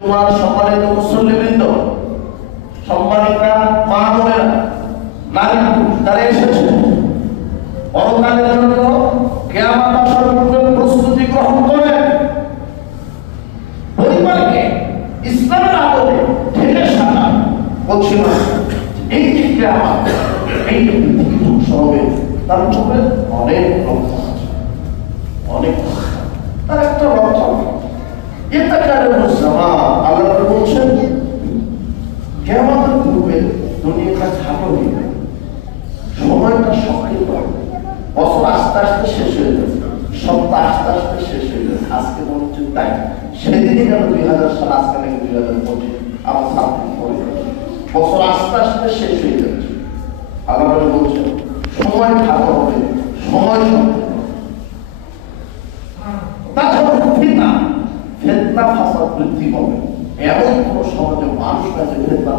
তোমার সম্মানিত মুসল্লিবৃন্দ, সম্মানিতা মা বোনেরা, নারী পুরুষ যারা এসেছে পরকালের জন্য কিয়ামত আসার পূর্বে প্রস্তুতি গ্রহণ করে পরিবারকে ইসলামের আদলে ঢেলে সাজা বলছি না এই যে কিয়ামত, এই যে পৃথিবী ধ্বংস হবে তার উপরে অনেক লক্ষ্য আছে, অনেক তার একটা লক্ষ্য এটা কারণ আল্লাহ বলছেন কিয়ামতের পূর্বে দুনিয়াটা ঝাঁটো হয়ে যাবে, সময়টা সক্রিয় হবে, বছর আস্তে আস্তে শেষ হয়ে যাবে, সপ্তাহ আস্তে আস্তে শেষ হয়ে যাবে। আজকে মনে হচ্ছে তাই, সেদিনই গেল 2000 সাল, আজকে নাকি 2025, আমার সামনে বছর আস্তে আস্তে শেষ হয়ে যাচ্ছে। আল্লাহ বলছেন সময় ঝাঁটো হবে, সময় তাছাড়া ফিতনা ফাসাদ বৃদ্ধি হবে। এমন কোন সমাজে মানুষ আছে ফিতনা